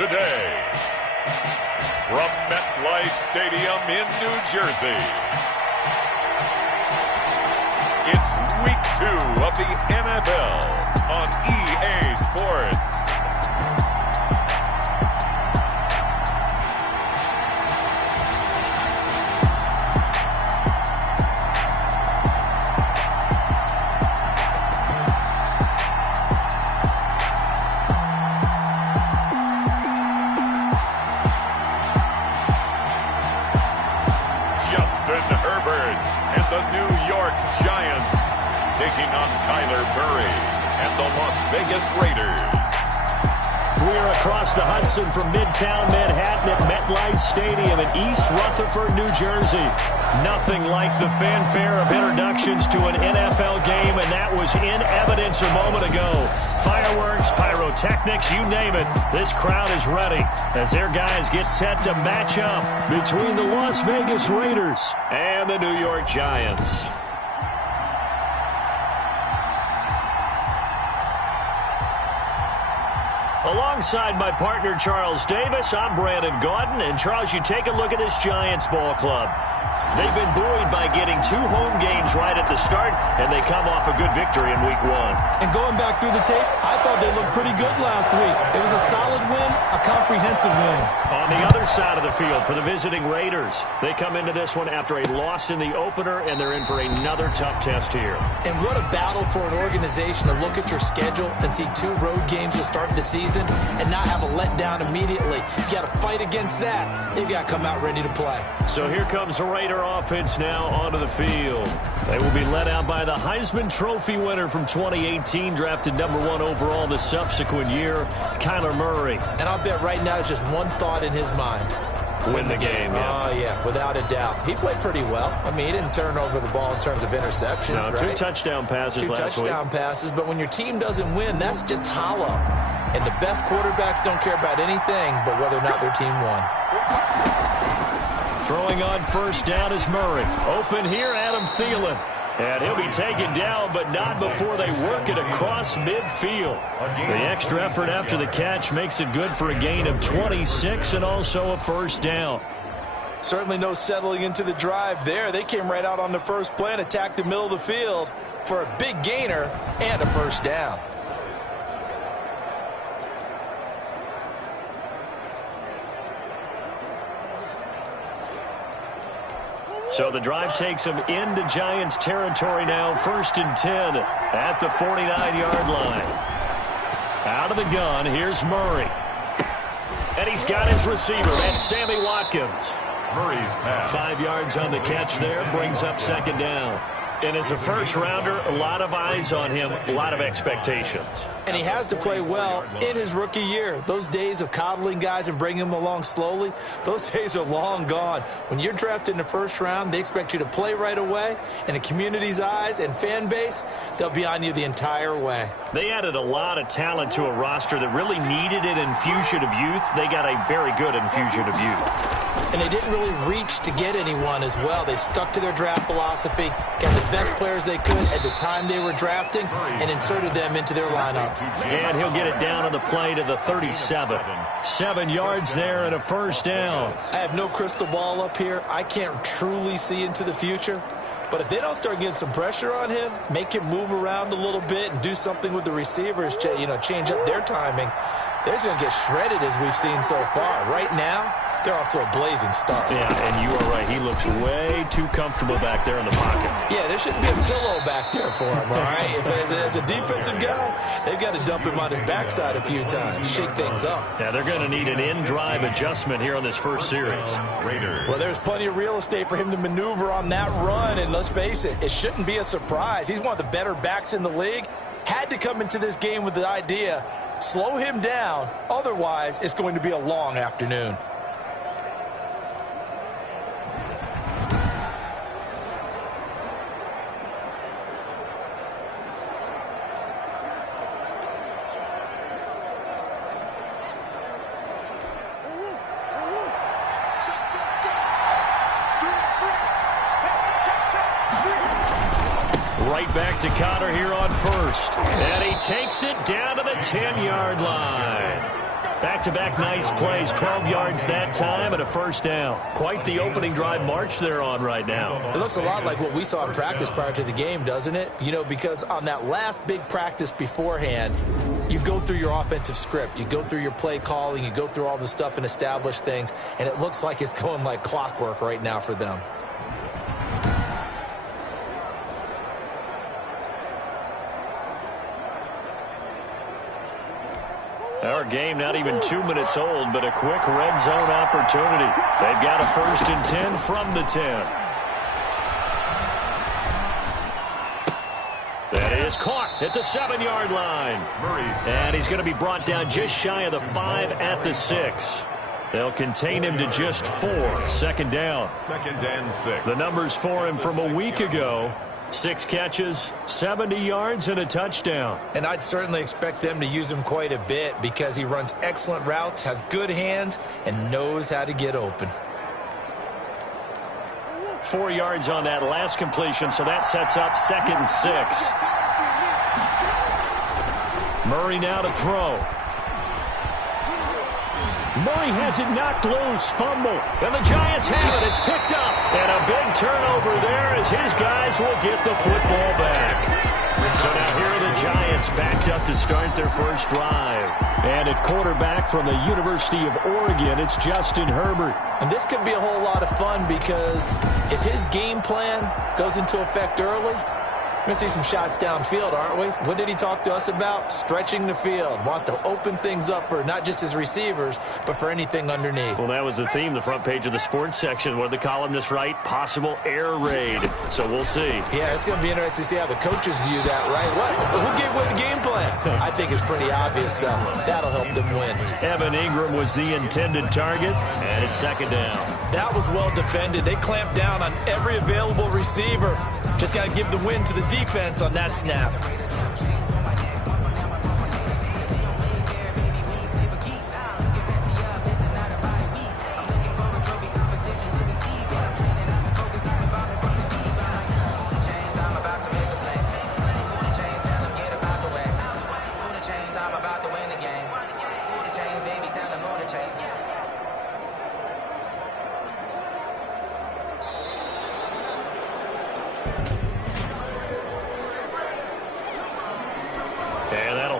today. From MetLife Stadium in New Jersey, it's Week 2 of the NFL on EA Sports. Herbert and the New York Giants taking on Kyler Murray and the Las Vegas Raiders. We're across the Hudson from Midtown Manhattan at MetLife Stadium in East Rutherford, New Jersey. Nothing like the fanfare of introductions to an NFL game, and that was in evidence a moment ago. Fireworks, pyrotechnics, you name it. This crowd is ready as their guys get set to match up between the Las Vegas Raiders and the New York Giants. Alongside my partner, Charles Davis, I'm Brandon Gaudin. And, Charles, you take a look at this Giants ball club. They've been buoyed by getting 2 home games right at the start, and they come off a good victory in Week 1. And going back through the tape, I thought they looked pretty good last week. It was a solid win, a comprehensive win. On the other side of the field for the visiting Raiders, they come into this one after a loss in the opener, and they're in for another tough test here. And what a battle for an organization to look at your schedule and see 2 road games to start the season and not have a letdown immediately. You got to fight against that. They've got to come out ready to play. So here comes the Raider offense now onto the field. They will be led out by the Heisman Trophy winner from 2018, drafted #1 overall the subsequent year, Kyler Murray. And I'll bet right now it's just one thought in his mind. Win the game. Yeah. Oh, yeah, without a doubt. He played pretty well. I mean, he didn't turn over the ball in terms of interceptions, no, right? 2 touchdown passes last week. 2 touchdown passes, but when your team doesn't win, that's just hollow. And the best quarterbacks don't care about anything but whether or not their team won. Throwing on first down is Murray. Open here, Adam Thielen. And he'll be taken down, but not before they work it across midfield. The extra effort after the catch makes it good for a gain of 26 and also a first down. Certainly no settling into the drive there. They came right out on the first play and attacked the middle of the field for a big gainer and a first down. So the drive takes them into Giants territory now, 1st and 10 at the 49-yard line. Out of the gun, here's Murray. And he's got his receiver. That's Sammy Watkins. Murray's pass. 5 yards on the catch there, brings up 2nd down. And as a first-rounder, a lot of eyes on him, a lot of expectations. And he has to play well in his rookie year. Those days of coddling guys and bringing them along slowly, those days are long gone. When you're drafted in the first round, they expect you to play right away. And the community's eyes and fan base, they'll be on you the entire way. They added a lot of talent to a roster that really needed an infusion of youth. They got a very good infusion of youth. And they didn't really reach to get anyone as well. They stuck to their draft philosophy, got the best players they could at the time they were drafting, and inserted them into their lineup. And he'll get it down on the play to the 37. 7 yards there and a first down. I have no crystal ball up here. I can't truly see into the future. But if they don't start getting some pressure on him, make him move around a little bit and do something with the receivers, change up their timing, they're going to get shredded as we've seen so far. Right now, they're off to a blazing start. Yeah, and you are right. He looks way too comfortable back there in the pocket. Yeah, there shouldn't be a pillow back there for him, all right? If as a defensive guy, they've got to dump him on his backside a few times, shake things up. Yeah, they're going to need an in-drive adjustment here on this first series. Raiders. Well, there's plenty of real estate for him to maneuver on that run, and let's face it, it shouldn't be a surprise. He's one of the better backs in the league. Had to come into this game with the idea, slow him down, otherwise it's going to be a long afternoon. Right back to Connor here on first. And he takes it down to the 10-yard line. Back-to-back nice plays, 12 yards that time and a first down. Quite the opening drive march they're on right now. It looks a lot like what we saw in practice prior to the game, doesn't it? You know, because on that last big practice beforehand, you go through your offensive script. You go through your play calling. You go through all the stuff and establish things. And it looks like it's going like clockwork right now for them. Our game not even 2 minutes old, but a quick red zone opportunity. They've got a 1st and 10 from the 10. That is caught at the 7-yard line. And he's going to be brought down just shy of the 5 at the 6. They'll contain him to just 4. 2nd down. 2nd and 6. The numbers for him from a week ago. 6 catches, 70 yards, and a touchdown. And I'd certainly expect them to use him quite a bit because he runs excellent routes, has good hands, and knows how to get open. 4 yards on that last completion, so that sets up 2nd and 6. Murray now to throw. Murray has it knocked loose. Fumble. And the Giants have it. It's picked up. And a big turnover there as his guys will get the football back. So now here are the Giants backed up to start their first drive. And at quarterback from the University of Oregon, it's Justin Herbert. And this could be a whole lot of fun because if his game plan goes into effect early, we're going to see some shots downfield, aren't we? What did he talk to us about? Stretching the field. Wants to open things up for not just his receivers, but for anything underneath. Well, that was the theme, the front page of the sports section. What did the columnists write? Possible air raid. So we'll see. Yeah, it's going to be interesting to see how the coaches view that, right? Who gave away the game plan? I think it's pretty obvious, though. That'll help them win. Evan Ingram was the intended target, and it's 2nd down. That was well defended. They clamped down on every available receiver. Just got to give the win to the defense on that snap.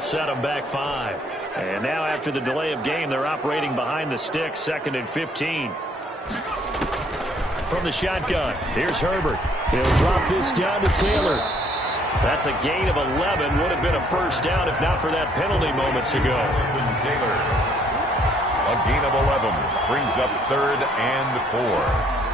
Set them back 5. And now after the delay of game, they're operating behind the sticks, 2nd and 15. From the shotgun, here's Herbert. He'll drop this down to Taylor. That's a gain of 11. Would have been a first down if not for that penalty moments ago. Taylor. A gain of 11 brings up 3rd and 4.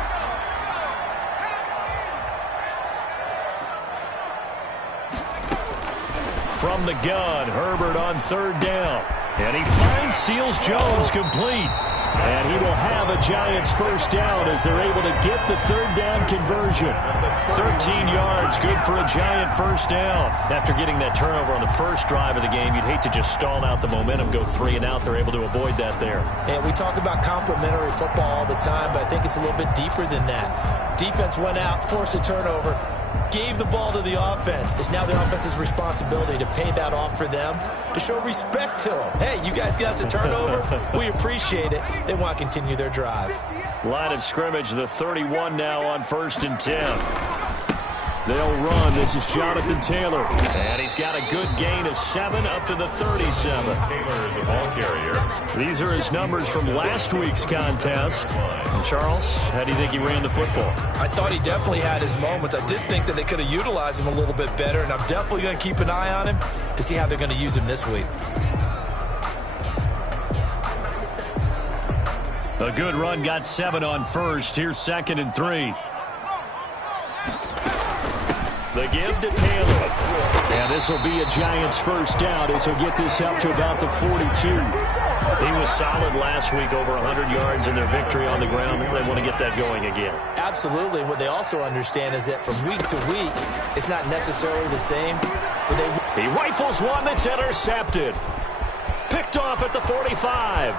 From the gun, Herbert on 3rd down. And he finds Seals Jones complete. And he will have a Giants first down as they're able to get the 3rd down conversion. 13 yards, good for a Giant first down. After getting that turnover on the first drive of the game, you'd hate to just stall out the momentum, go 3 and out. They're able to avoid that there. And we talk about complementary football all the time, but I think it's a little bit deeper than that. Defense went out, forced a turnover, gave the ball to the offense. It's now the offense's responsibility to pay that off for them, to show respect to them. Hey, you guys got us a turnover. We appreciate it. They want to continue their drive. Line of scrimmage, the 31 now on 1st and 10. They'll run. This is Jonathan Taylor. And he's got a good gain of 7 up to the 37. Taylor is the ball carrier. These are his numbers from last week's contest. And Charles, how do you think he ran the football? I thought he definitely had his moments. I did think that they could have utilized him a little bit better, and I'm definitely going to keep an eye on him to see how they're going to use him this week. A good run, got 7 on 1st. Here's 2nd and 3. The give to Taylor. And this will be a Giants first down as he'll get this up to about the 42. He was solid last week, over 100 yards in their victory on the ground. They want to get that going again. Absolutely. What they also understand is that from week to week, it's not necessarily the same. But he rifles one that's intercepted. Picked off at the 45.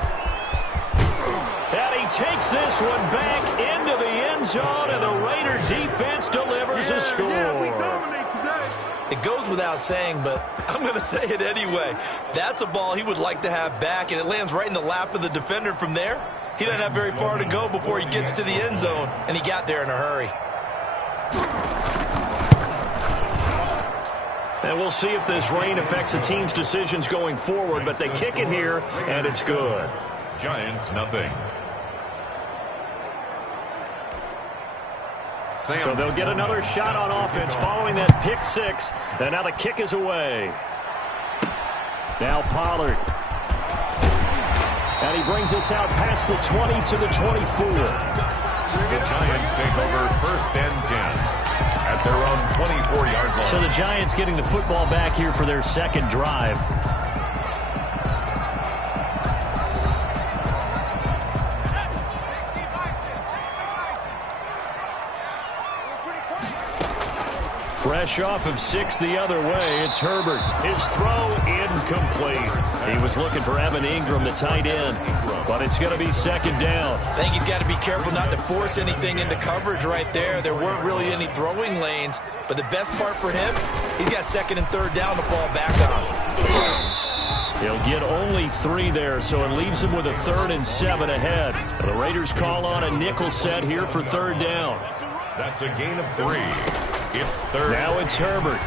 And he takes this one back into the end zone, and the Raider defense delivers a score. Yeah, we dominate today. It goes without saying, but I'm going to say it anyway. That's a ball he would like to have back, and it lands right in the lap of the defender. From there, he doesn't have very far to go before he gets to the end zone, and he got there in a hurry. And we'll see if this rain affects the team's decisions going forward, but they kick it here, and it's good. Giants, nothing. So they'll get another shot on offense following that pick six. And now the kick is away. Now Pollard. And he brings us out past the 20 to the 24. The Giants take over 1st and 10 at their own 24-yard line. So the Giants getting the football back here for their second drive. Fresh off of 6 the other way, it's Herbert. His throw incomplete. He was looking for Evan Ingram, the tight end, but it's going to be second down. I think he's got to be careful not to force anything into coverage right there. There weren't really any throwing lanes, but the best part for him, he's got 2nd and 3rd down to fall back on. He'll get only 3 there, so it leaves him with a 3rd and 7 ahead. The Raiders call on a nickel set here for 3rd down. That's a gain of 3. It's 3rd. Now it's Herbert.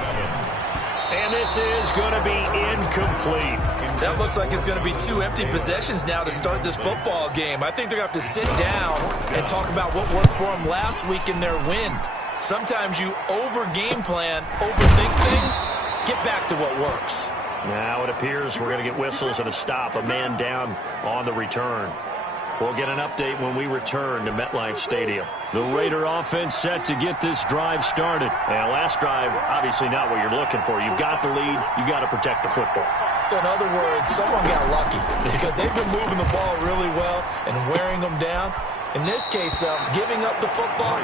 And this is going to be incomplete. That looks like it's going to be 2 empty possessions now to start this football game. I think they're going to have to sit down and talk about what worked for them last week in their win. Sometimes you over-game plan, overthink things, get back to what works. Now it appears we're going to get whistles and a stop, a man down on the return. We'll get an update when we return to MetLife Stadium. The Raider offense set to get this drive started. And last drive, obviously not what you're looking for. You've got the lead. You've got to protect the football. So in other words, someone got lucky because they've been moving the ball really well and wearing them down. In this case, though, giving up the football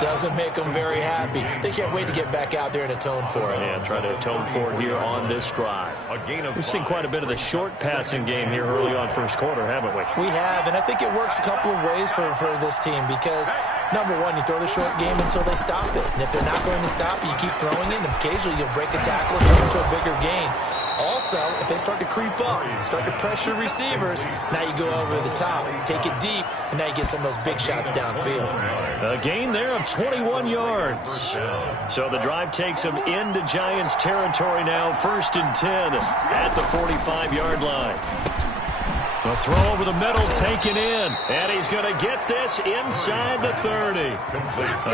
doesn't make them very happy. They can't wait to get back out there and atone for it. Yeah, try to atone for it here on this drive. We've seen quite a bit of the short passing game here early on first quarter, haven't we? We have, and I think it works a couple of ways for this team because, number one, you throw the short game until they stop it. And if they're not going to stop it, you keep throwing it, and occasionally you'll break a tackle and turn into a bigger gain. Also, if they start to creep up, start to pressure receivers, now you go over the top, take it deep, and now you get some of those big shots downfield. A gain there of 21 yards. So the drive takes them into Giants territory now, 1st and 10 at the 45-yard line. The throw over the middle taken in, and he's going to get this inside the 30.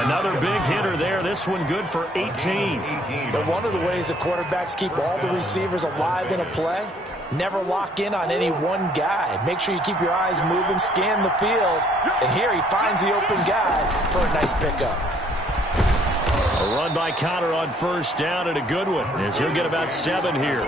Another big hitter there. This one good for 18. But one of the ways the quarterbacks keep all the receivers alive in a play, never lock in on any one guy. Make sure you keep your eyes moving, scan the field, and here he finds the open guy for a nice pickup. A run by Connor on 1st down, and a good one, as he'll get about 7 here.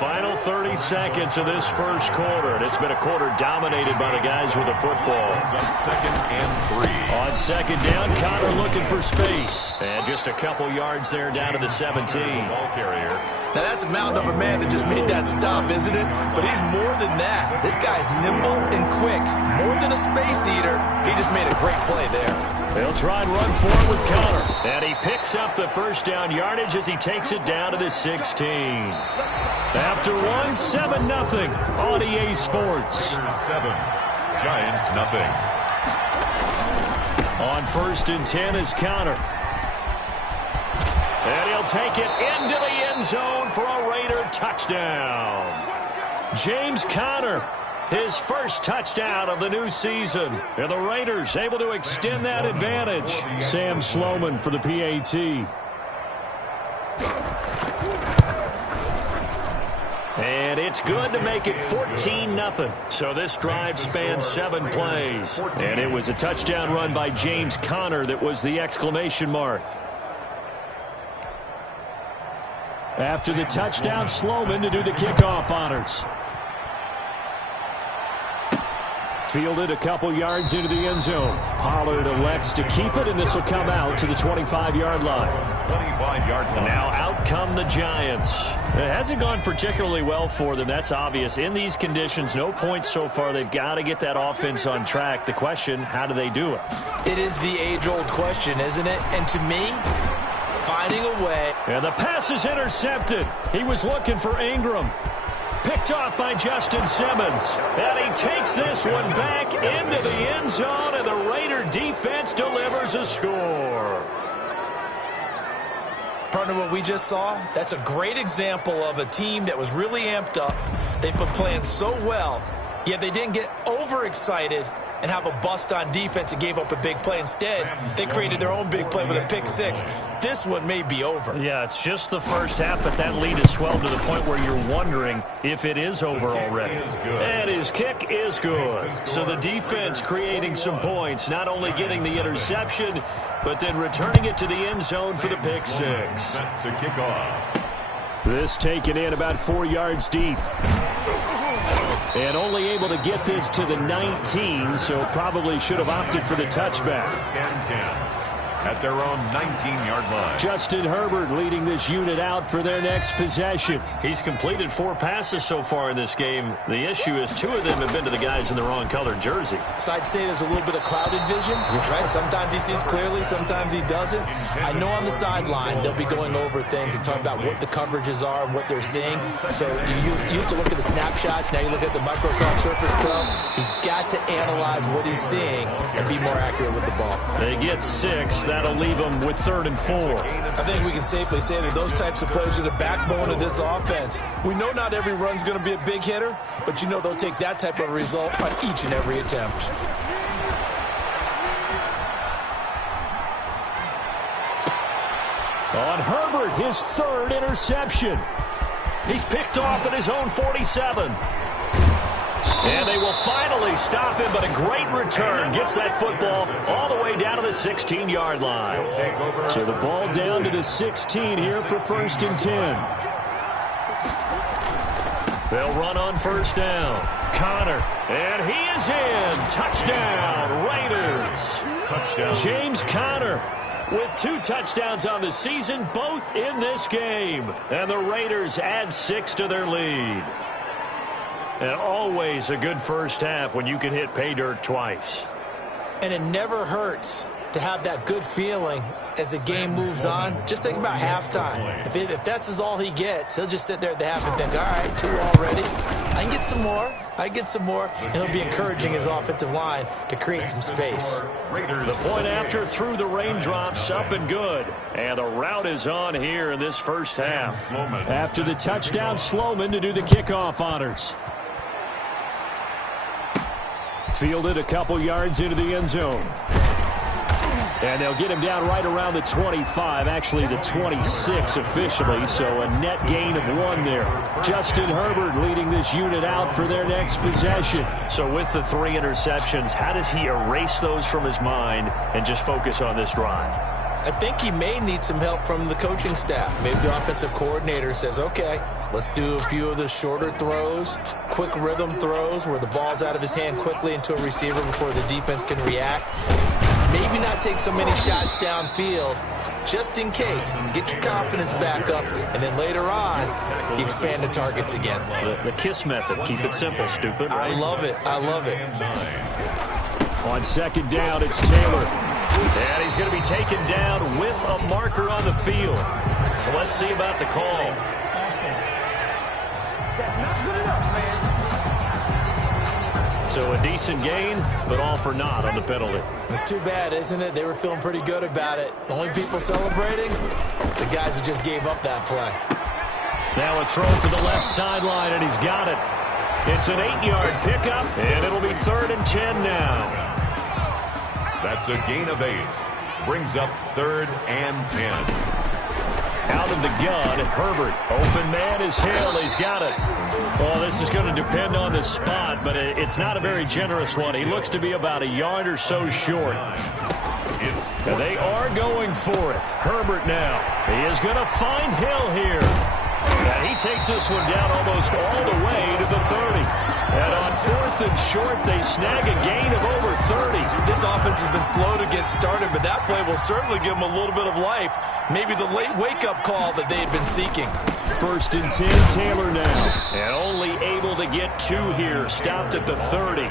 Final 30 seconds of this first quarter, and it's been a quarter dominated by the guys with the football. On 2nd and 3. On 2nd down, Connor looking for space. And just a couple yards there down to the 17. Ball carrier. Now that's a mountain of a man that just made that stop, isn't it? But he's more than that. This guy's nimble and quick. More than a space eater. He just made a great play there. They'll try and run forward with Connor. And he picks up the 1st down yardage as he takes it down to the 16. After 1, 7-0 on EA Sports. 7. Giants, nothing. On 1st and 10 is Connor. And he'll take it into the end zone for a Raider touchdown. James Conner, his first touchdown of the new season. And the Raiders able to extend that advantage. Sam Sloman for the PAT. And it's good to make it 14-0. So this drive spans 7 plays. And it was a touchdown run by James Conner that was the exclamation mark. After the touchdown, Sloman to do the kickoff honors. Fielded a couple yards into the end zone. Pollard elects to keep it, and this will come out to the 25-yard line. 25-yard line. Now out come the Giants. It hasn't gone particularly well for them. That's obvious. In these conditions, no points so far. They've got to get that offense on track. The question, how do they do it? It is the age-old question, isn't it? And to me, finding a way. And the pass is intercepted. He was looking for Ingram. Picked off by Justin Simmons. And he takes this one back into the end zone, and the Raider defense delivers a score. Partner, what we just saw, that's a great example of a team that was really amped up. They've been playing so well, yet they didn't get overexcited and have a bust on defense and gave up a big play. Instead, they created their own big play with a pick six. This one may be over. Yeah, it's just the first half, but that lead has swelled to the point where you're wondering if it is over already. And his kick is good. So the defense creating some points, not only getting the interception, but then returning it to the end zone for the pick six. To kick off. This taken in about 4 yards deep. And only able to get this to the 19, so probably should have opted for the touchback. First and 10 at their own 19-yard line. Justin Herbert leading this unit out for their next possession. He's completed 4 passes so far in this game. The issue is 2 of them have been to the guys in the wrong colored jersey. So I'd say there's a little bit of clouded vision, right? Sometimes he sees clearly, sometimes he doesn't. I know on the sideline they'll be going over things and talking about what the coverages are and what they're seeing. So you used to look at the snapshots, now you look at the Microsoft Surface Pro. He's got to analyze what he's seeing and be more accurate with the ball. They get 6. That'll leave them with 3rd and 4. I think we can safely say that those types of plays are the backbone of this offense. We know not every run's going to be a big hitter, but you know they'll take that type of result on each and every attempt. On Herbert, his 3rd interception. He's picked off at his own 47. And they will finally stop him, but a great return gets that football all the way down to the 16-yard line. So the ball down to the 16 here for 1st and 10. They'll run on 1st down. Connor, and he is in. Touchdown, Raiders. Touchdown. James Conner with 2 touchdowns on the season, both in this game. And the Raiders add 6 to their lead. And always a good first half when you can hit pay dirt twice. And it never hurts to have that good feeling as the game moves on. Just think about halftime. If that's all he gets, he'll just sit there at the half and think, all right, 2 already. I can get some more. I get some more. And he'll be encouraging his offensive line to create some space. The point after through the raindrops, up and good. And the route is on here in this first half. After the touchdown, Sloman to do the kickoff honors. Fielded a couple yards into the end zone. And they'll get him down right around the 25, actually the 26 officially, so a net gain of 1 there. Justin Herbert leading this unit out for their next possession. So with the 3 interceptions, how does he erase those from his mind and just focus on this drive? I think he may need some help from the coaching staff. Maybe the offensive coordinator says, okay, let's do a few of the shorter throws, quick rhythm throws where the ball's out of his hand quickly into a receiver before the defense can react. Maybe not take so many shots downfield just in case. Get your confidence back up, and then later on, you expand the targets again. The KISS method. Keep it simple, stupid. Right? I love it. I love it. On 2nd down, it's Taylor. And he's going to be taken down with a marker on the field. So let's see about the call. So a decent gain, but all for naught on the penalty. It's too bad, isn't it? They were feeling pretty good about it. The only people celebrating, the guys who just gave up that play. Now a throw for the left sideline, and he's got it. It's an 8-yard pickup, and it'll be 3rd and 10 now. That's a gain of 8. Brings up 3rd and 10. Out of the gun, Herbert. Open man is Hill. He's got it. Well, this is going to depend on the spot, but it's not a very generous one. He looks to be about a yard or so short. And they are going for it. Herbert now. He is going to find Hill here. And he takes this one down almost all the way to the 30. And on 4th and short, they snag a gain of over 30. This offense has been slow to get started, but that play will certainly give them a little bit of life. Maybe the late wake-up call that they had been seeking. 1st and 10, Taylor now. And only able to get 2 here. Stopped at the 30.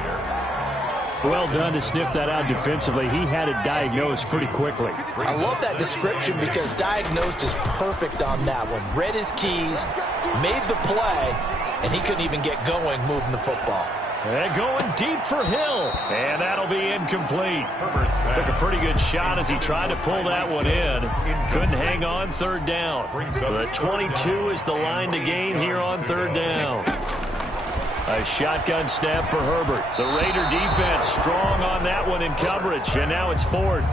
Well done to sniff that out defensively. He had it diagnosed pretty quickly. I love that description because diagnosed is perfect on that one. Read his keys, made the play, and he couldn't even get going moving the football. And going deep for Hill. And that'll be incomplete. Took a pretty good shot as he tried to pull that one in. Couldn't hang on third down. The 22 is the line to gain here on third down. A shotgun snap for Herbert. The Raider defense strong on that one in coverage. And now it's fourth.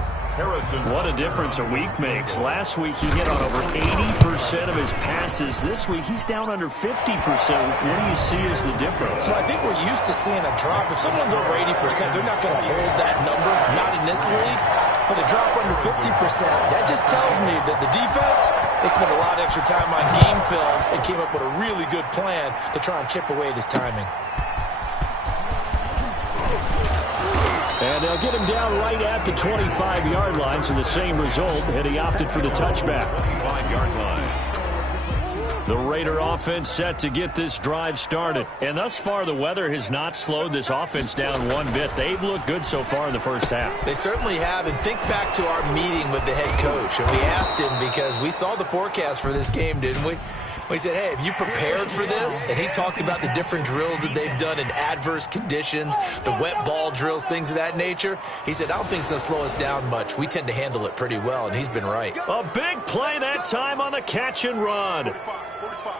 What a difference a week makes. Last week he hit on over 80% of his passes. This week he's down under 50%. What do you see as the difference? Well, I think we're used to seeing a drop. If someone's over 80%, they're not going to hold that number, not in this league. But a drop under 50%, that just tells me that the defense, they spent a lot of extra time on game films and came up with a really good plan to try and chip away at his timing. And they'll get him down right at the 25-yard line, so the same result, and he opted for the touchback. 5-yard line. The Raider offense set to get this drive started. And thus far, the weather has not slowed this offense down one bit. They've looked good so far in the first half. They certainly have. And think back to our meeting with the head coach. And we asked him because we saw the forecast for this game, didn't we? We said, hey, have you prepared for this? And he talked about the different drills that they've done in adverse conditions, the wet ball drills, things of that nature. He said, I don't think it's going to slow us down much. We tend to handle it pretty well, and he's been right. A big play that time on the catch and run. 45.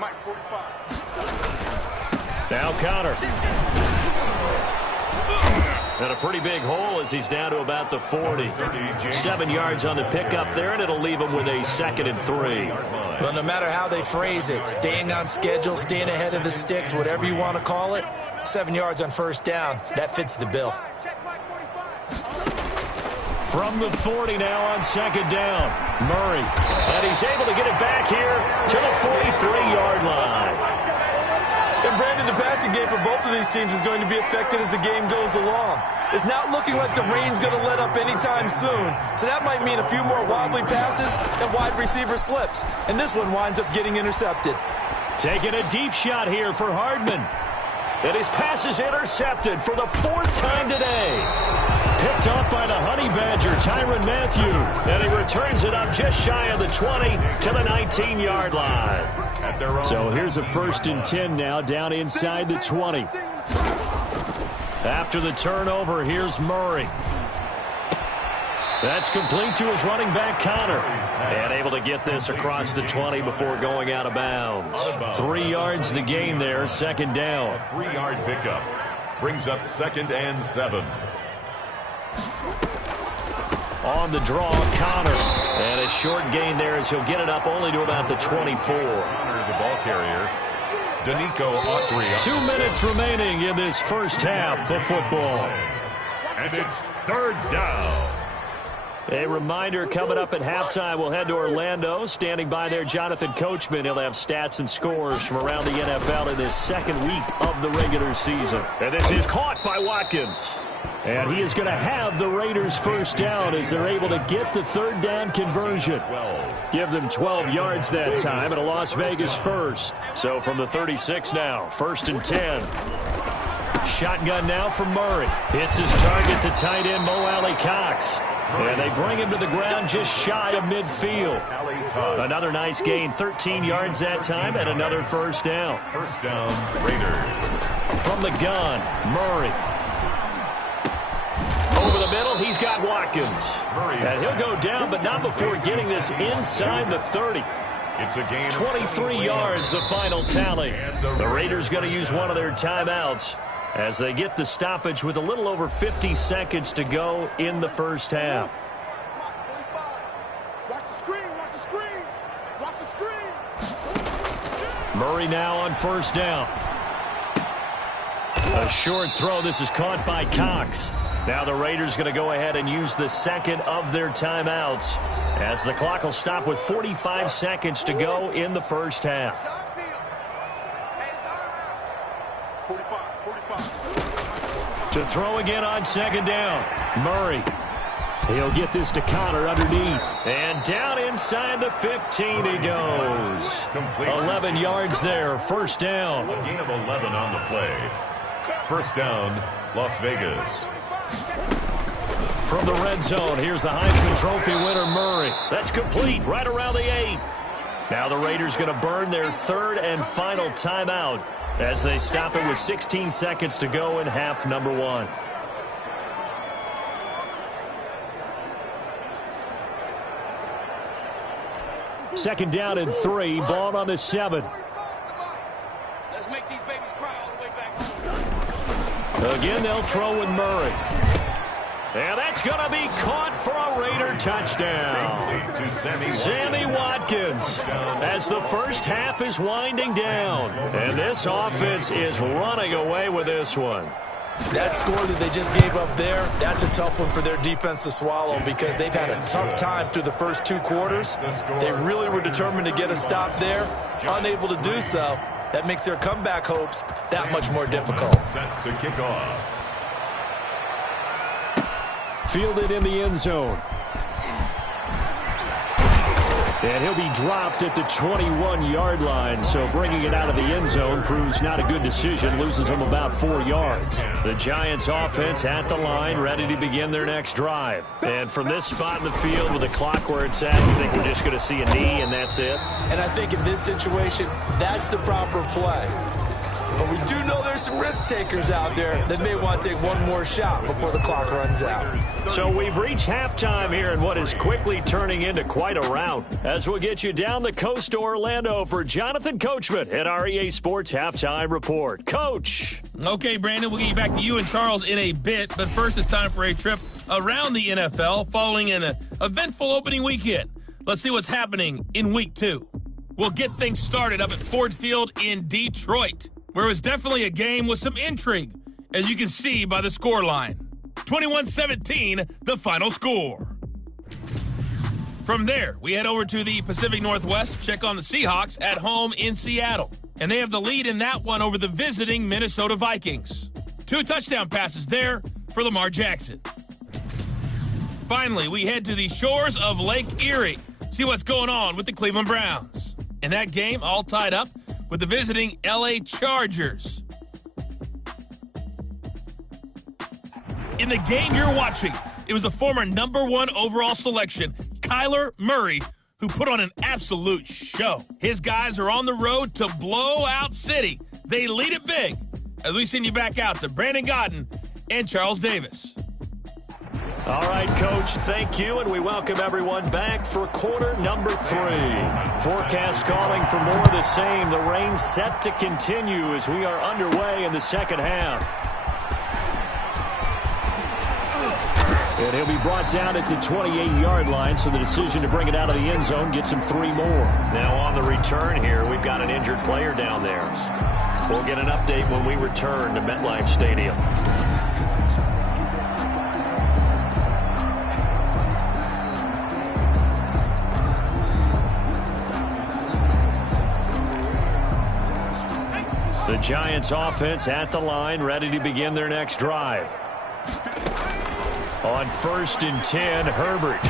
Mike, 45. Now Connor. And a pretty big hole as he's down to about the 40. 7 yards on the pickup there, and it'll leave him with a 2nd and 3. Well, no matter how they phrase it, staying on schedule, staying ahead of the sticks, whatever you want to call it, 7 yards on first down, that fits the bill. From the 40 now on 2nd down, Murray. And he's able to get it back here to the 43-yard line. And Brandon, the passing game for both of these teams is going to be affected as the game goes along. It's not looking like the rain's going to let up anytime soon. So that might mean a few more wobbly passes and wide receiver slips. And this one winds up getting intercepted. Taking a deep shot here for Hardman. And his pass is intercepted for the 4th time today. Picked off by the Honey Badger, Tyrann Mathieu. And he returns it up just shy of the 20 to the 19-yard line. So here's a 1st and 10 now down inside the 20. After the turnover, here's Murray. That's complete to his running back, Connor. And able to get this across the 20 before going out of bounds. 3 yards the gain there, 2nd down. A 3-yard pickup brings up 2nd and 7. On the draw, Connor. And a short gain there as he'll get it up only to about the 24. Connor, the ball carrier. Danico Autry. 2 minutes remaining in this first half of football. And it's 3rd down. A reminder coming up at halftime, we'll head to Orlando. Standing by there, Jonathan Coachman. He'll have stats and scores from around the NFL in this 2nd week of the regular season. And this is caught by Watkins. And he is going to have the Raiders first down as they're able to get the 3rd down conversion. Give them 12 yards that time and a Las Vegas first. So from the 36 now, 1st and 10. Shotgun now for Murray. Hits his target, the tight end, Mo Alley-Cox. And they bring him to the ground just shy of midfield. Another nice gain, 13 yards that time, and another first down. First down, Raiders. From the gun, Murray. Over the middle, he's got Watkins. And he'll go down, but not before getting this inside the 30. It's a gain. 23 yards, the final tally. The Raiders going to use one of their timeouts as they get the stoppage with a little over 50 seconds to go in the first half. Watch the screen, watch the screen, watch the screen. Murray now on first down. A short throw. This is caught by Cox. Now the Raiders going to go ahead and use the 2nd of their timeouts as the clock will stop with 45 seconds to go in the first half. 45. To throw again on 2nd down. Murray. He'll get this to Connor underneath. And down inside the 15 he goes. 11 yards there. First down. A gain of 11 on the play. First down, Las Vegas. From the red zone, here's the Heisman Trophy winner, Murray. That's complete, right around the 8. Now the Raiders going to burn their third and final timeout as they stop it with 16 seconds to go in half number 1. Second down and 3, ball on the 7. Let's make these babies cry all the way back. Again, they'll throw with Murray. And that's going to be caught for a Raider touchdown. Sammy Watkins as the first half is winding down. And this offense is running away with this one. That score that they just gave up there, that's a tough one for their defense to swallow because they've had a tough time through the first 2 quarters. They really were determined to get a stop there, unable to do so. That makes their comeback hopes that much more difficult. Set to kick off. Fielded in the end zone. And he'll be dropped at the 21-yard line, so bringing it out of the end zone proves not a good decision, loses him about 4 yards. The Giants offense at the line, ready to begin their next drive. And from this spot in the field with the clock where it's at, you think we're just going to see a knee and that's it? And I think in this situation, that's the proper play. But we do know there's some risk takers out there that may want to take one more shot before the clock runs out. So we've reached halftime here in what is quickly turning into quite a rout. As we'll get you down the coast to Orlando for Jonathan Coachman at our EA Sports Halftime Report. Coach. Okay, Brandon, we'll get you back to you and Charles in a bit. But first, it's time for a trip around the NFL following an eventful opening weekend. Let's see what's happening in Week 2. We'll get things started up at Ford Field in Detroit, where it was definitely a game with some intrigue, as you can see by the score line. 21-17, the final score. From there, we head over to the Pacific Northwest, check on the Seahawks at home in Seattle. And they have the lead in that one over the visiting Minnesota Vikings. 2 touchdown passes there for Lamar Jackson. Finally, we head to the shores of Lake Erie, see what's going on with the Cleveland Browns. In that game, all tied up with the visiting LA Chargers. In the game you're watching, it was the former #1 overall selection, Kyler Murray, who put on an absolute show. His guys are on the road to Blowout City. They lead it big. As we send you back out to Brandon Godden and Charles Davis. All right, Coach, thank you, and we welcome everyone back for quarter number 3. Forecast calling for more of the same. The rain set to continue as we are underway in the second half. And he'll be brought down at the 28-yard line, so the decision to bring it out of the end zone gets him 3 more. Now on the return here, we've got an injured player down there. We'll get an update when we return to MetLife Stadium. The Giants offense at the line, ready to begin their next drive. On 1st and 10, Herbert.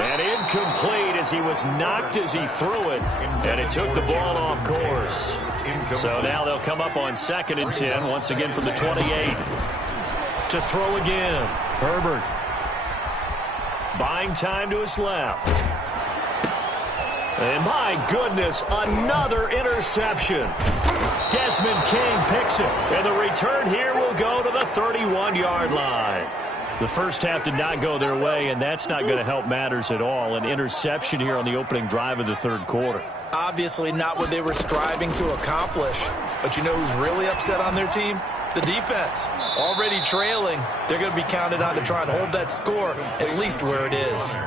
And incomplete as he was knocked as he threw it. And it took the ball off course. So now they'll come up on 2nd and 10, once again from the 28. To throw again, Herbert. Buying time to his left. And my goodness, another interception. Desmond King picks it. And the return here will go to the 31-yard line. The first half did not go their way, and that's not going to help matters at all. An interception here on the opening drive of the third quarter. Obviously not what they were striving to accomplish. But you know who's really upset on their team? The defense. Already trailing. They're going to be counted on to try and hold that score at least where it is.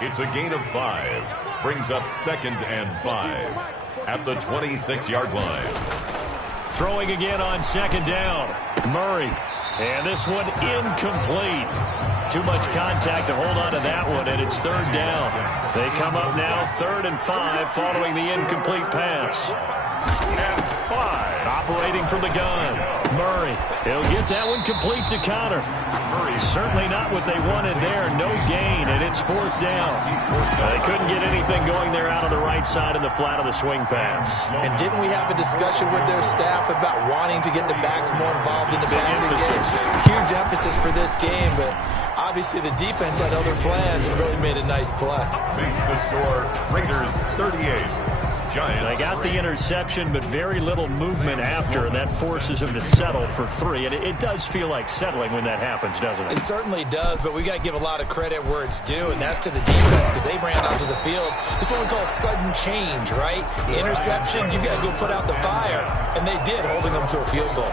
It's a gain of 5. Brings up 2nd and 5 at the 26-yard line. Throwing again on 2nd down. Murray. And this one incomplete. Too much contact to hold on to that one, and it's 3rd down. They come up now 3rd and 5 following the incomplete pass. And 5. Operating from the gun. Murray. He'll get that one complete to Connor. Murray certainly not what they wanted there. No gain, and it's It's fourth down. They couldn't get anything going there out on the right side of the flat of the swing pass. And didn't we have a discussion with their staff about wanting to get the backs more involved in the passing game? Huge emphasis for this game, but obviously the defense had other plans and really made a nice play. Makes the score Raiders 38. Giants. They got the interception, but very little movement after, and that forces them to settle for 3. And it does feel like settling when that happens, doesn't it? It certainly does, but we got to give a lot of credit where it's due, and that's to the defense because they ran onto the field. It's what we call sudden change, right? Interception, you got to go put out the fire, and they did, holding them to a field goal.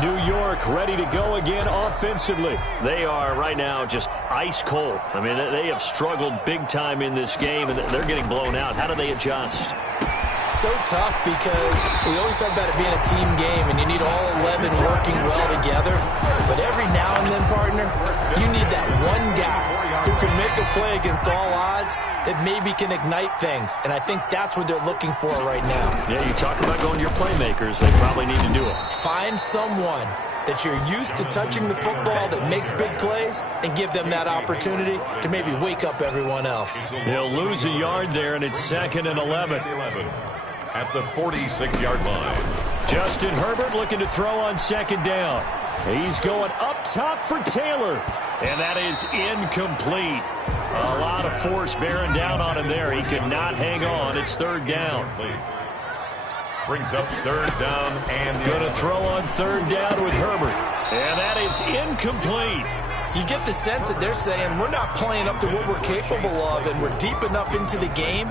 New York ready to go again offensively. They are right now just ice cold. I mean, they have struggled big time in this game, and they're getting blown out. How do they adjust? So tough because we always talk about it being a team game, and you need all 11 working well together. But every now and then, partner, you need that one guy who can make a play against all odds that maybe can ignite things. And I think that's what they're looking for right now. Yeah, you talk about going to your playmakers. They probably need to do it. Find someone that you're used to touching the football that makes big plays and give them that opportunity to maybe wake up everyone else. They'll lose a yard there, and it's 2nd and 11. At the 46-yard line. Justin Herbert looking to throw on 2nd down. He's going up top for Taylor, and that is incomplete. A lot of force bearing down on him there. He could not hang on. It's 3rd down. Brings up 3rd down and going to throw on 3rd down with Herbert, and that is incomplete. You get the sense that they're saying we're not playing up to what we're capable of, and we're deep enough into the game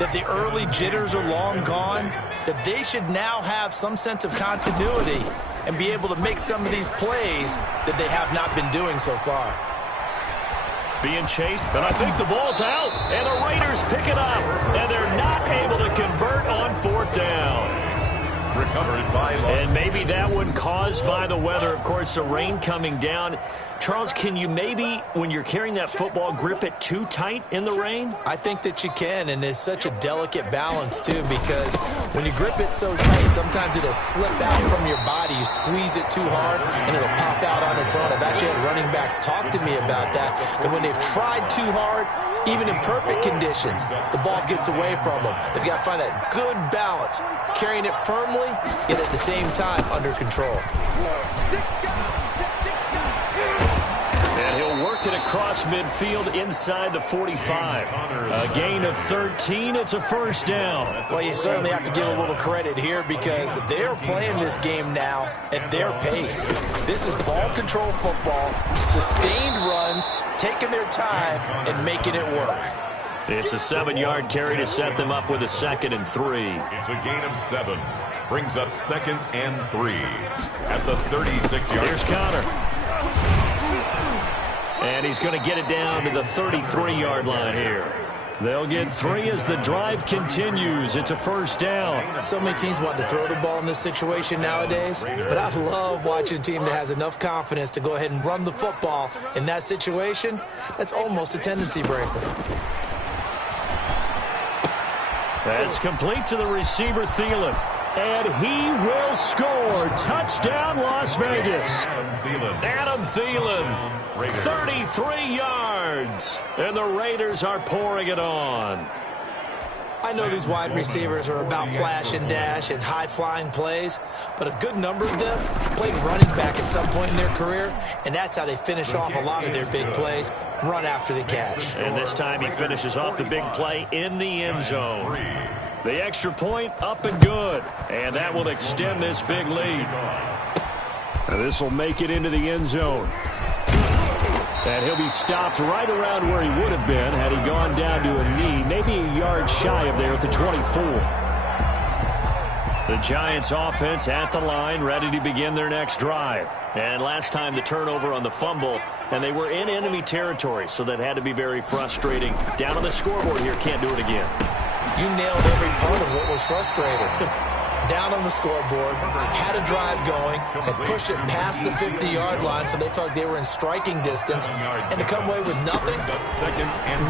that the early jitters are long gone, that they should now have some sense of continuity and be able to make some of these plays that they have not been doing so far. Being chased, but I think the ball's out, and the Raiders pick it up, and they're not able to convert on 4th down. Recovered by and maybe that one caused by the weather. Of course, the rain coming down. Charles, can you maybe, when you're carrying that football, grip it too tight in the rain? I think that you can, and it's such a delicate balance, too, because when you grip it so tight, sometimes it'll slip out from your body. You squeeze it too hard, and it'll pop out on its own. I've actually had running backs talk to me about that when they've tried too hard, even in perfect conditions, the ball gets away from them. They've got to find that good balance, carrying it firmly, yet at the same time under control. And he'll work it across midfield inside the 45. A gain of 13. It's a 1st down. Well, you certainly have to give a little credit here because they're playing this game now at their pace. This is ball control football, sustained runs, taking their time and making it work. It's a 7-yard carry to set them up with a 2nd and 3. It's a gain of 7. Brings up 2nd and 3 at the 36-yard. Here's Connor. And he's going to get it down to the 33-yard line here. They'll get 3 as the drive continues. It's a 1st down. So many teams want to throw the ball in this situation nowadays, but I love watching a team that has enough confidence to go ahead and run the football. In that situation, that's almost a tendency breaker. That's complete to the receiver, Thielen. And he will score. Touchdown, Las Vegas. Adam Thielen. 33 yards. And the Raiders are pouring it on. I know these wide receivers are about flash and dash and high-flying plays, but a good number of them played running back at some point in their career, and that's how they finish off a lot of their big plays, run after the catch. And this time he finishes off the big play in the end zone. The extra point up and good, and that will extend this big lead. And this will make it into the end zone. And he'll be stopped right around where he would have been had he gone down to a knee, maybe a yard shy of there at the 24. The Giants offense at the line, ready to begin their next drive. And last time the turnover on the fumble, and they were in enemy territory, so that had to be very frustrating. Down on the scoreboard here, can't do it again. You nailed every part of what was frustrating. Down on the scoreboard, had a drive going, had pushed it past the 50-yard line, so they felt like they were in striking distance, and to come away with nothing,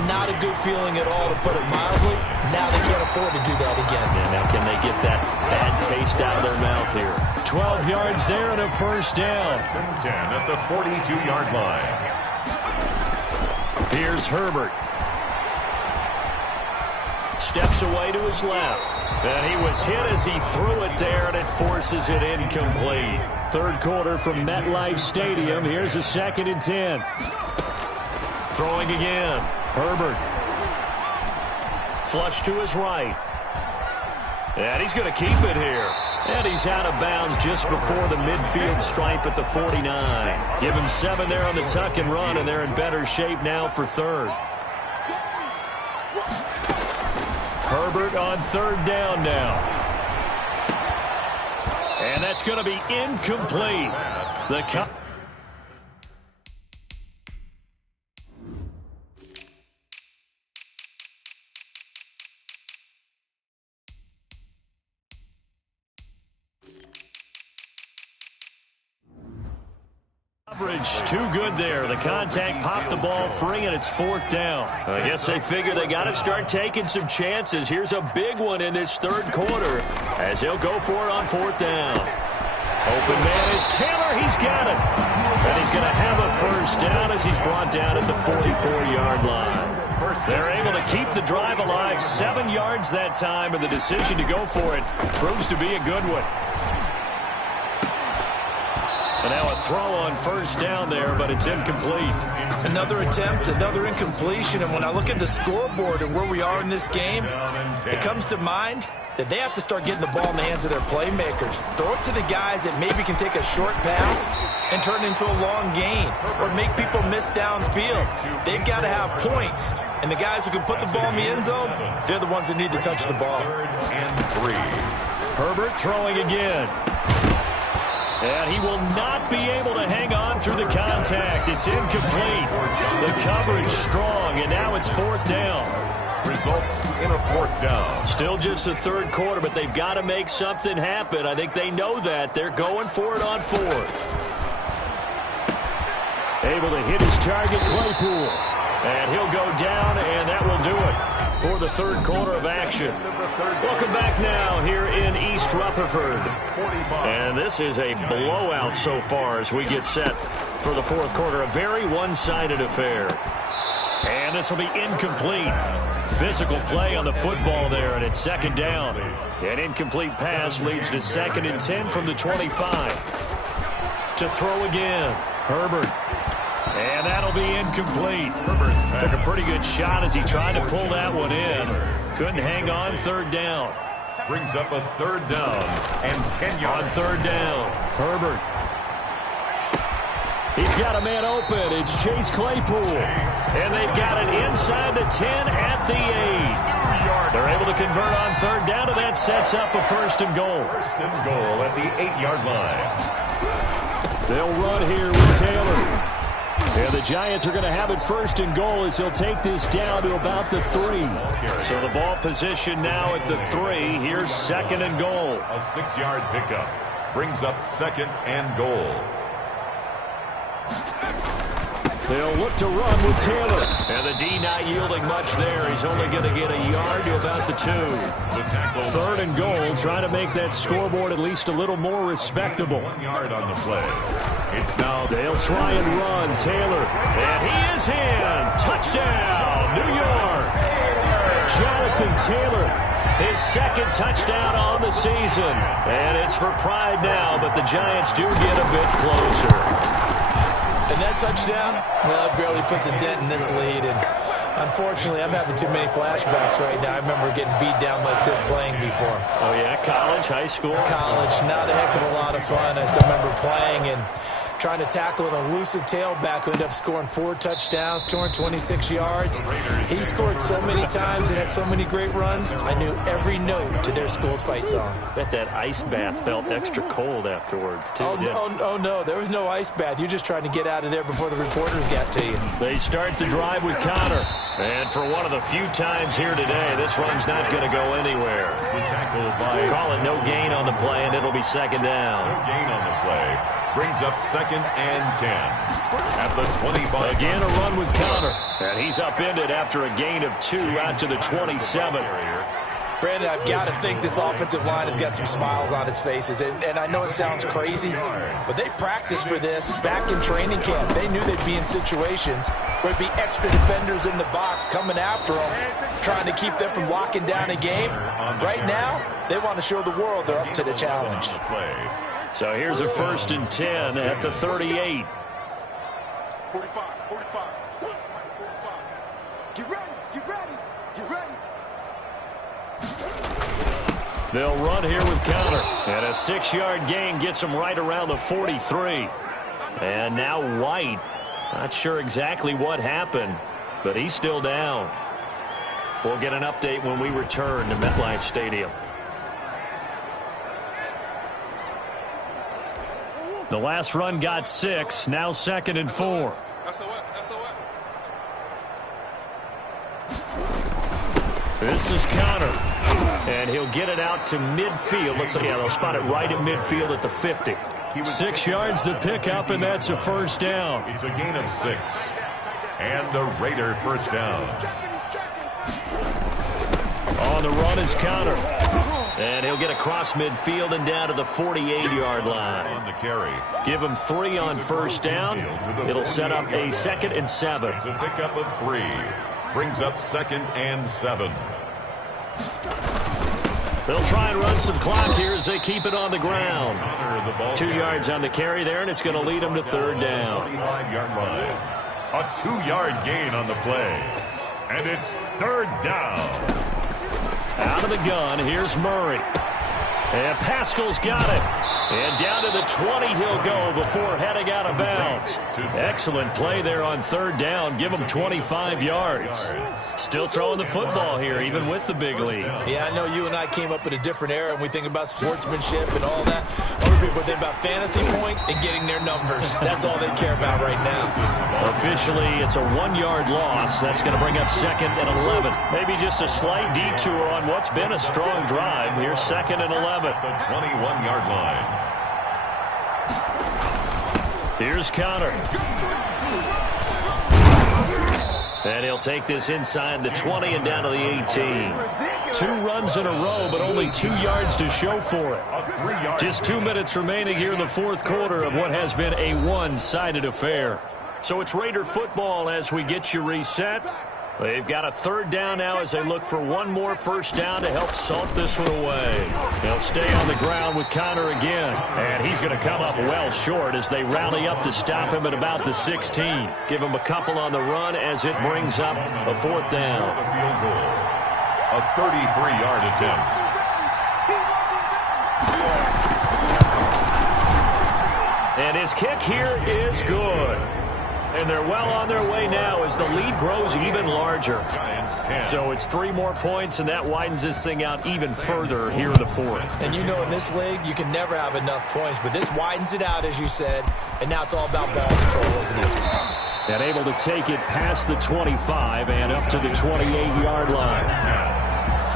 not a good feeling at all, to put it mildly. Now they can't afford to do that again. Yeah, now can they get that bad taste out of their mouth here? 12 yards there and a 1st down. 10 at the 42-yard line. Here's Herbert. Steps away to his left. And he was hit as he threw it there, and it forces it incomplete. Third quarter from MetLife Stadium. Here's a 2nd and 10. Throwing again. Herbert. Flush to his right. And he's going to keep it here. And he's out of bounds just before the midfield stripe at the 49. Give him 7 there on the tuck and run, and they're in better shape now for third. Herbert on 3rd down now. And that's going to be incomplete. The coverage too good there. The contact popped the ball free, and it's 4th down. I guess they figure they got to start taking some chances. Here's a big one in this 3rd quarter as he'll go for it on 4th down. Open man is Taylor. He's got it. And he's going to have a 1st down as he's brought down at the 44-yard line. They're able to keep the drive alive. 7 yards that time, and the decision to go for it proves to be a good one. And now a throw on 1st down there, but it's incomplete. Another attempt, another incompletion. And when I look at the scoreboard and where we are in this game, it comes to mind that they have to start getting the ball in the hands of their playmakers. Throw it to the guys that maybe can take a short pass and turn it into a long gain or make people miss downfield. They've got to have points. And the guys who can put the ball in the end zone, they're the ones that need to touch the ball. 3rd and 3. Herbert throwing again. And he will not be able to hang on through the contact. It's incomplete. The coverage strong, and now it's 4th down. Results in a 4th down. Still just the 3rd quarter, but they've got to make something happen. I think they know that. They're going for it on 4th. Able to hit his target, Claypool. And he'll go down, and that will do it for the 3rd quarter of action. Welcome back now here in East Rutherford. And this is a blowout so far as we get set for the 4th quarter. A very one-sided affair. And this will be incomplete. Physical play on the football there, and it's 2nd down. An incomplete pass leads to 2nd and 10 from the 25. To throw again, Herbert. And that'll be incomplete. Herbert took a pretty good shot as he tried to pull that one in. Couldn't hang on 3rd down. Brings up a 3rd down and 10 yards. On 3rd down, Herbert. He's got a man open. It's Chase Claypool. And they've got it inside the 10 at the 8. They're able to convert on 3rd down, and that sets up a 1st and goal. 1st and goal at the 8-yard line. They'll run here with Taylor. And the Giants are going to have it 1st and goal as he'll take this down to about the 3. So the ball position now at the 3. Here's 2nd and goal. A 6-yard pickup brings up 2nd and goal. They'll look to run with Taylor. And the D not yielding much there. He's only going to get a yard to about the 2. 3rd and goal, trying to make that scoreboard at least a little more respectable. 1 yard on the play. It's now. They'll try and run. Taylor. And he is in. Touchdown, New York. Jonathan Taylor. His 2nd touchdown on the season. And it's for pride now, but the Giants do get a bit closer. And that touchdown, well, it barely puts a dent in this lead. And unfortunately, I'm having too many flashbacks right now. I remember getting beat down like this playing before. Oh, yeah? College, high school? College. Not a heck of a lot of fun. I still remember playing and trying to tackle an elusive tailback who ended up scoring 4 touchdowns, 226 yards. He scored so many times and had so many great runs, I knew every note to their school's fight song. Bet that ice bath felt extra cold afterwards, too. Oh, no, there was no ice bath. You're just trying to get out of there before the reporters got to you. They start the drive with Connor. And for one of the few times here today, this run's not going to go anywhere. Call it no gain on the play, and it'll be 2nd down. No gain on the play. Brings up 2nd and 10 at the 25. Again, a run with Connor. And he's upended after a gain of 2 out to the 27. Brandon, I've got to think this offensive line has got some smiles on its faces. And I know it sounds crazy, but they practiced for this back in training camp. They knew they'd be in situations There'd be extra defenders in the box coming after them, trying to keep them from locking down a game. Right now, they want to show the world they're up to the challenge. So here's a 1st and 10 at the 38. 45, 45. Get ready, get ready, get ready. They'll run here with counter. And a 6-yard gain gets them right around the 43. And now White. Not sure exactly what happened, but he's still down. We'll get an update when we return to MetLife Stadium. The last run got 6. Now 2nd and 4. This is counter. And he'll get it out to midfield. Looks like, yeah, they'll spot it right at midfield at the 50. 6 yards the pickup, and that's a 1st down. It's a gain of 6. And a Raider 1st down. On the run is counter. And he'll get across midfield and down to the 48-yard line. On the carry. Give him 3 on 1st down. It'll set up a 2nd and 7. It's a pickup of 3. Brings up 2nd and 7. They'll try and run some clock here as they keep it on the ground. 2 yards on the carry there, and it's going to lead them to 3rd down. 25-yard line. A 2-yard gain on the play. And it's 3rd down. Out of the gun, here's Murray. And Pascal's got it. And down to the 20 he'll go before heading out of bounds. Excellent play there on 3rd down. Give him 25 yards. Still throwing the football here, even with the big lead. Yeah, I know you and I came up in a different era, and we think about sportsmanship and all that. Other people think about fantasy points and getting their numbers. That's all they care about right now. Officially, it's a 1-yard loss. That's going to bring up 2nd and 11. Maybe just a slight detour on what's been a strong drive. Here's 2nd and 11. The 21-yard line. Here's counter. And he'll take this inside the 20 and down to the 18. 2 runs in a row, but only 2 yards to show for it. Just 2 minutes remaining here in the 4th quarter of what has been a one-sided affair. So it's Raider football as we get you reset. They've got a 3rd down now as they look for one more 1st down to help salt this one away. They'll stay on the ground with Connor again. And he's going to come up well short as they rally up to stop him at about the 16. Give him a couple on the run as it brings up a 4th down. A 33-yard attempt. And his kick here is good. And they're well on their way now as the lead grows even larger. So it's 3 more points, and that widens this thing out even further here in the 4th. And you know in this league, you can never have enough points, but this widens it out, as you said, and now it's all about ball control, isn't it? And able to take it past the 25 and up to the 28-yard line.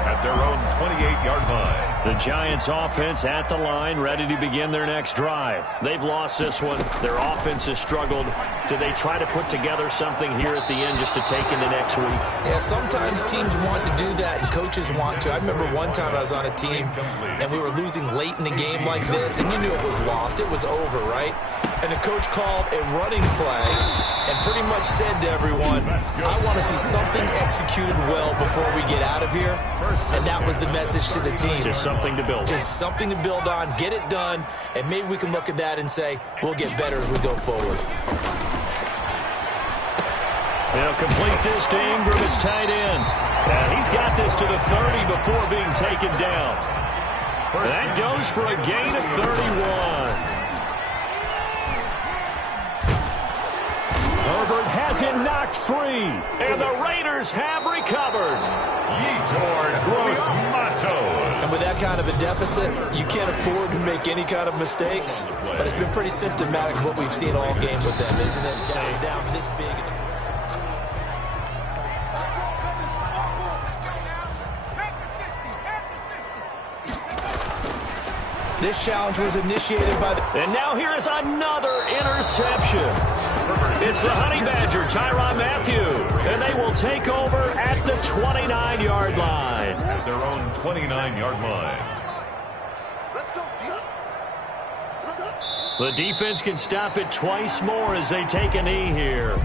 At their own 28-yard line. The Giants offense at the line, ready to begin their next drive. They've lost this one. Their offense has struggled. Do they try to put together something here at the end just to take into next week? Yeah, sometimes teams want to do that and coaches want to. I remember one time I was on a team and we were losing late in the game like this, and you knew it was lost. It was over, right? And the coach called a running play and pretty much said to everyone, I want to see something executed well before we get out of here. And that was the message to the team. Just something to build. Just something to build on, get it done, and maybe we can look at that and say, we'll get better as we go forward. They'll complete this to Ingram, his tight end. And he's got this to the 30 before being taken down. That goes for a gain of 31. Herbert has it knocked free, and the Raiders have recovered. Yetur Gross-Matos. And with that kind of a deficit, you can't afford to make any kind of mistakes. But it's been pretty symptomatic of what we've seen all game with them, isn't it? Down this big. This challenge was initiated by the... And now here is another interception. It's the Honey Badger, Tyrann Mathieu. And they will take over at the 29-yard line. At their own 29-yard line. Let's go, The defense can stop it twice more as they take a knee here.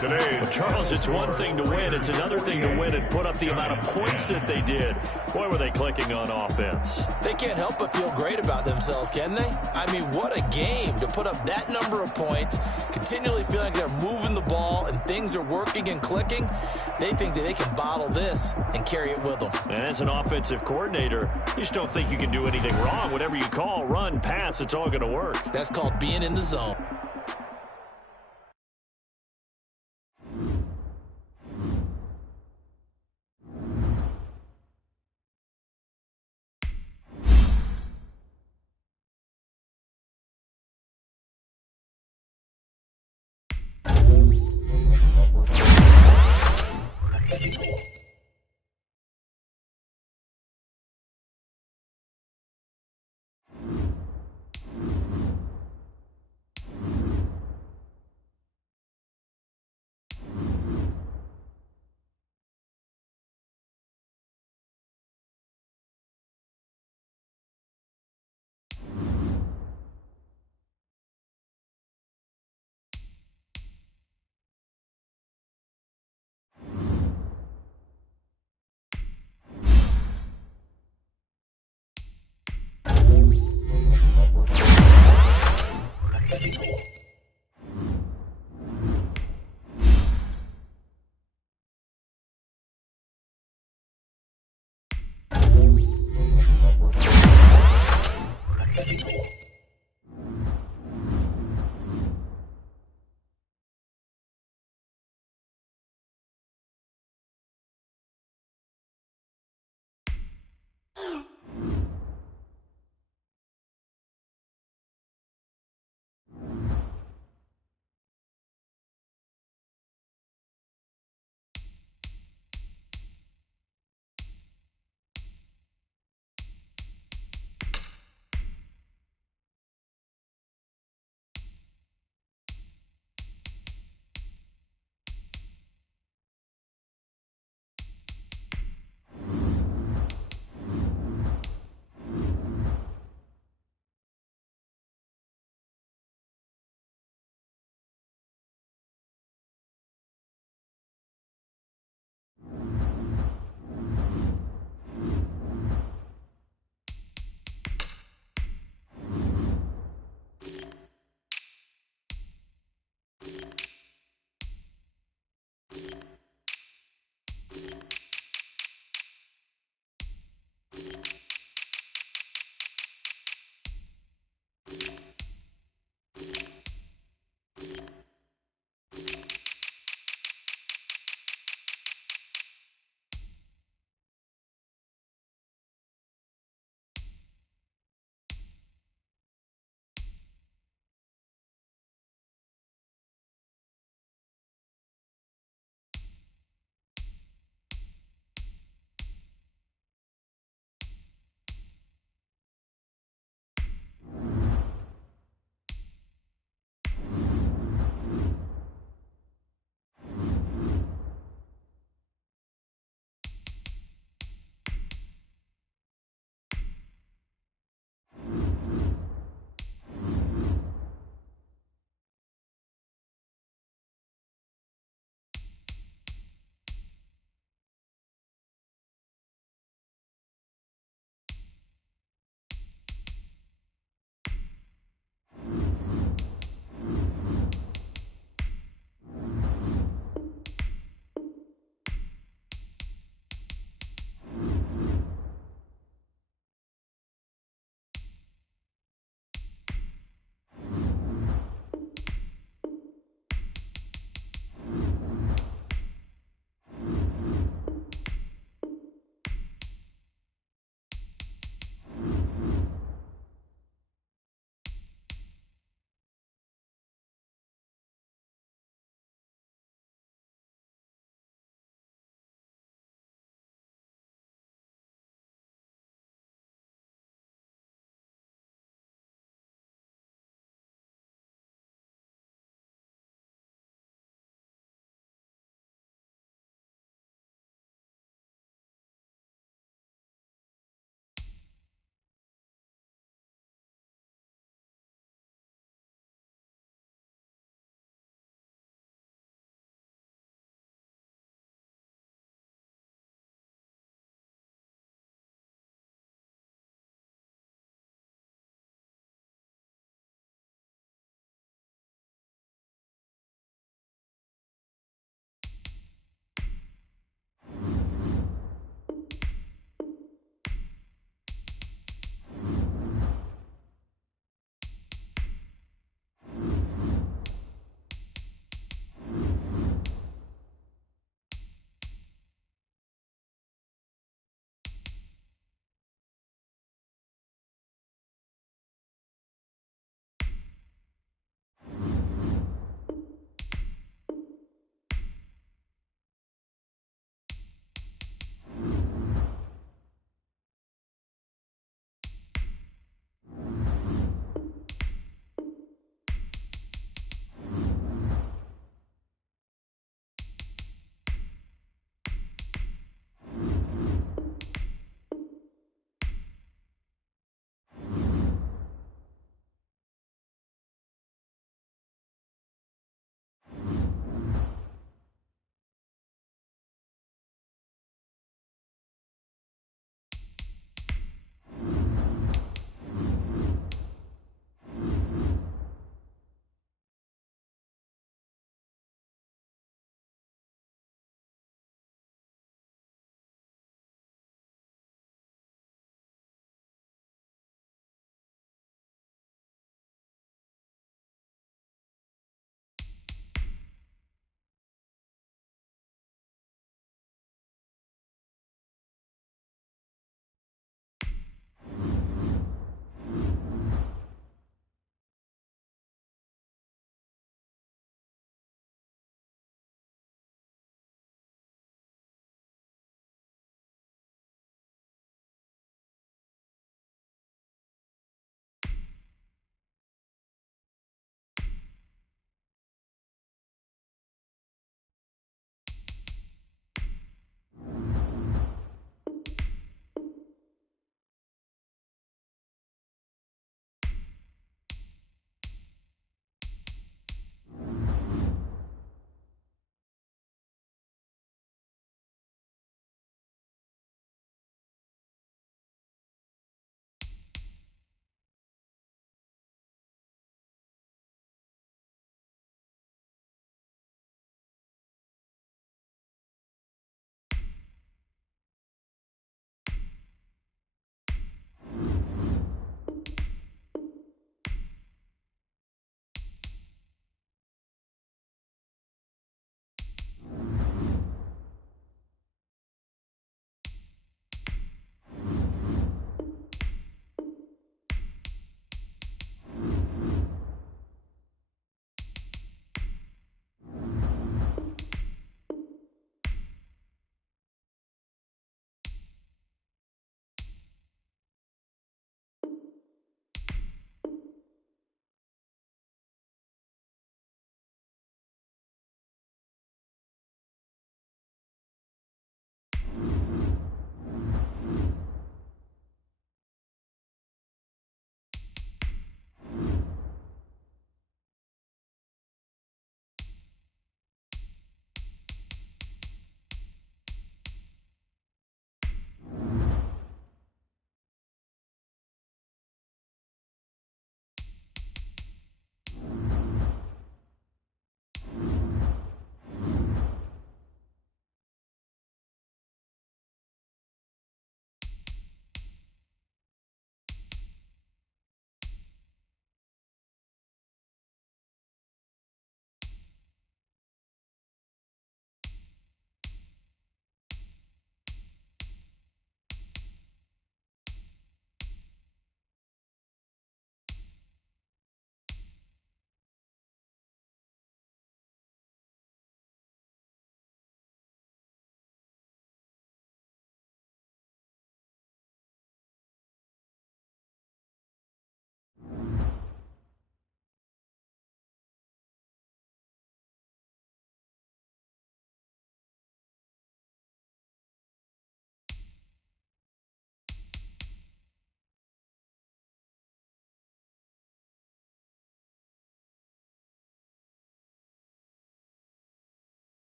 today's... Charles, it's one thing to win. It's another thing to win and put up the amount of points that they did. Boy, were they clicking on offense. They can't help but feel great about themselves, can they? I mean, what a game to put up that number of points, continually feel like they're moving the ball and things are working and clicking. They think that they can bottle this and carry it with them. And as an offensive coordinator, you just don't think you can do anything wrong. Whatever you call, run, pass, it's all going to work. That's called being in the zone.